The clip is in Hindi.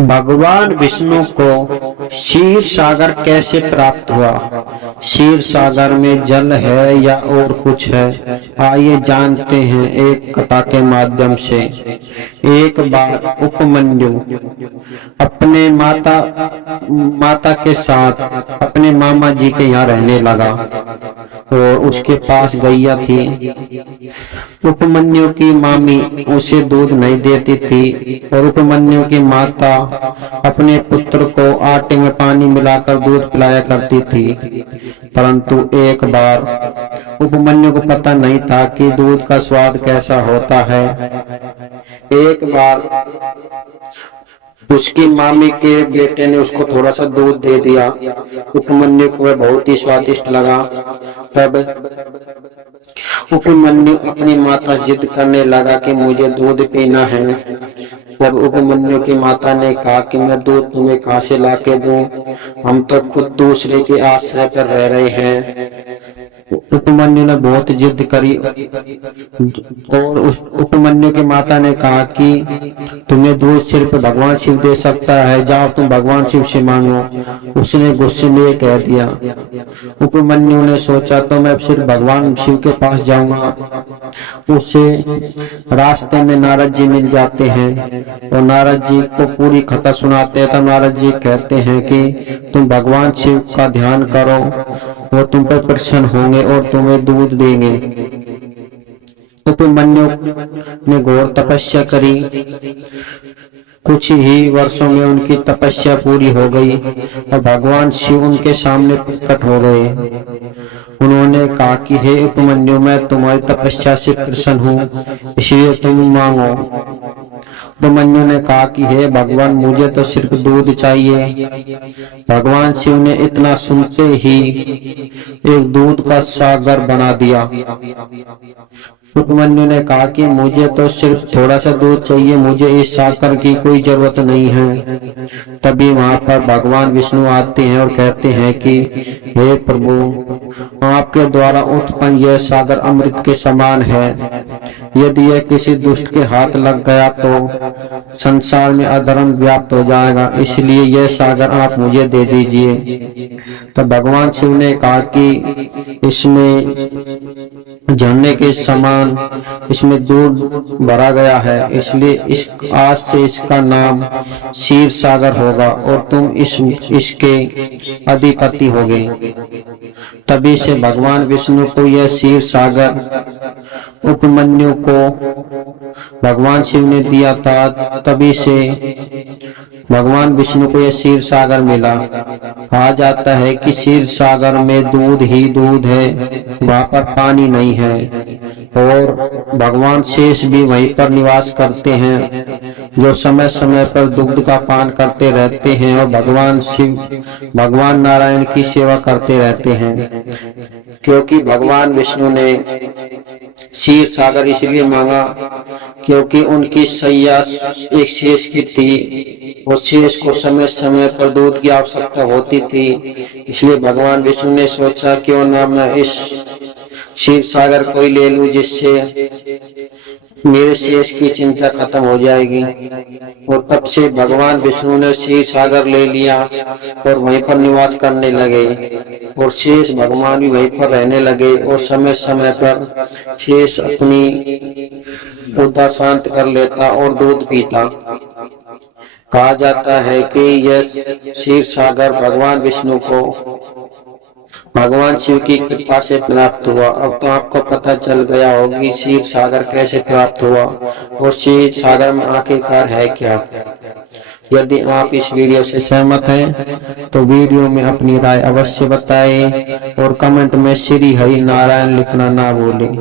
भगवान विष्णु को क्षीर सागर कैसे प्राप्त हुआ? क्षीर सागर में जल है या और कुछ है? आइए जानते हैं एक कथा के माध्यम से। एक बार उपमन्यु अपने माता के साथ अपने मामा जी के यहाँ रहने लगा और उसके पास गैया थी। उपमन्यु की मामी उसे दूध नहीं देती थी और उपमन्यु की माता अपने पुत्र को आटे में पानी मिलाकर दूध पिलाया करती थी। परंतु एक बार उपमन्यु को पता नहीं था कि दूध का स्वाद कैसा होता है। एक बार उसकी मामी के बेटे ने उसको थोड़ा सा दूध दे दिया। उपमन्यु को वह बहुत ही स्वादिष्ट लगा। तब उपमन्यु अपनी माता जिद करने लगा कि मुझे दूध पीना है। तब उपमन्यु की माता ने कहा कि मैं दूध तुम्हें कहां से ला के दूं? हम तो खुद दूसरे के आश्रय पर रह रहे हैं। उपमन्यु ने बहुत जिद करी और उपमन्यु की माता ने कहा कि तुम्हें दूध सिर्फ भगवान शिव दे सकता है, जाओ तुम भगवान शिव से मांगो। उसने गुस्से में कह दिया। उपमन्यु ने सोचा तो मैं सिर्फ भगवान शिव के पास जाऊंगा। उसे रास्ते में नारद जी मिल जाते हैं और नारद जी को पूरी कथा सुनाते हैं। तब नारद जी कहते हैं कि तुम भगवान शिव का ध्यान करो, वो तुम पर प्रसन्न होंगे और तुम्हें दूध देंगे। उपमन्यु ने घोर तपस्या करी। कुछ ही वर्षों में उनकी तपस्या पूरी हो गई और भगवान शिव उनके सामने प्रकट हो गए। उन्होंने कहा कि हे उपमन्यु, मैं तुम्हारी तपस्या से प्रसन्न हूँ, इसलिए तुम मांगो। उपमन्यु ने कहा कि हे भगवान, मुझे तो सिर्फ दूध चाहिए। भगवान शिव ने इतना सुनते ही एक दूध का सागर बना दिया। उपमन्यु ने कहा कि मुझे तो सिर्फ थोड़ा सा दूध चाहिए, मुझे इस सागर की कोई जरूरत नहीं है। तभी वहां पर भगवान विष्णु आते हैं और कहते हैं कि हे प्रभु, आपके द्वारा उत्पन्न यह सागर अमृत के समान है। यदि यह किसी दुष्ट के हाथ लग गया तो संसार में अधर्म व्याप्त हो जाएगा, इसलिए यह सागर आप मुझे दे दीजिए। तो भगवान शिव ने कहा कि इसमें झरने के समान इसमें दूध भरा गया है, इसलिए आज से इसका नाम क्षीर सागर होगा और तुम इसके अधिपति होगे। तभी से भगवान विष्णु को यह क्षीर सागर उपमन्यु को भगवान शिव ने दिया था। तभी से भगवान विष्णु को यह क्षीर सागर मिला। कहा जाता है कि क्षीर सागर में दूध ही दूध है, वहां पर पानी नहीं है और भगवान शेष भी वहीं पर निवास करते हैं, जो समय समय पर दुग्ध का पान करते रहते हैं और भगवान शिव भगवान नारायण की सेवा करते रहते हैं। क्योंकि भगवान विष्णु ने क्षीर सागर इसलिए मांगा क्योंकि उनकी सैया एक शेष की थी और शेष को समय समय पर दूध की आवश्यकता होती थी। इसलिए भगवान विष्णु ने सोचा क्यों ना मैं इस क्षीर सागर को ही ले लूं, जिससे मेरे शेष की चिंता खत्म हो जाएगी। और तब से भगवान विष्णु ने क्षीर सागर ले लिया और वहीं पर निवास करने लगे और शेष भगवान भी वहीं पर रहने लगे और समय समय पर शेष अपनी उदा शांत कर लेता और दूध पीता। कहा जाता है कि यह क्षीर सागर भगवान विष्णु को भगवान शिव की कृपा से प्राप्त हुआ। अब तो आपको पता चल गया होगी क्षीर सागर कैसे प्राप्त हुआ और क्षीर सागर में आखिरकार है क्या। यदि आप इस वीडियो से सहमत हैं तो वीडियो में अपनी राय अवश्य बताएं और कमेंट में श्री हरि नारायण लिखना ना भूलें।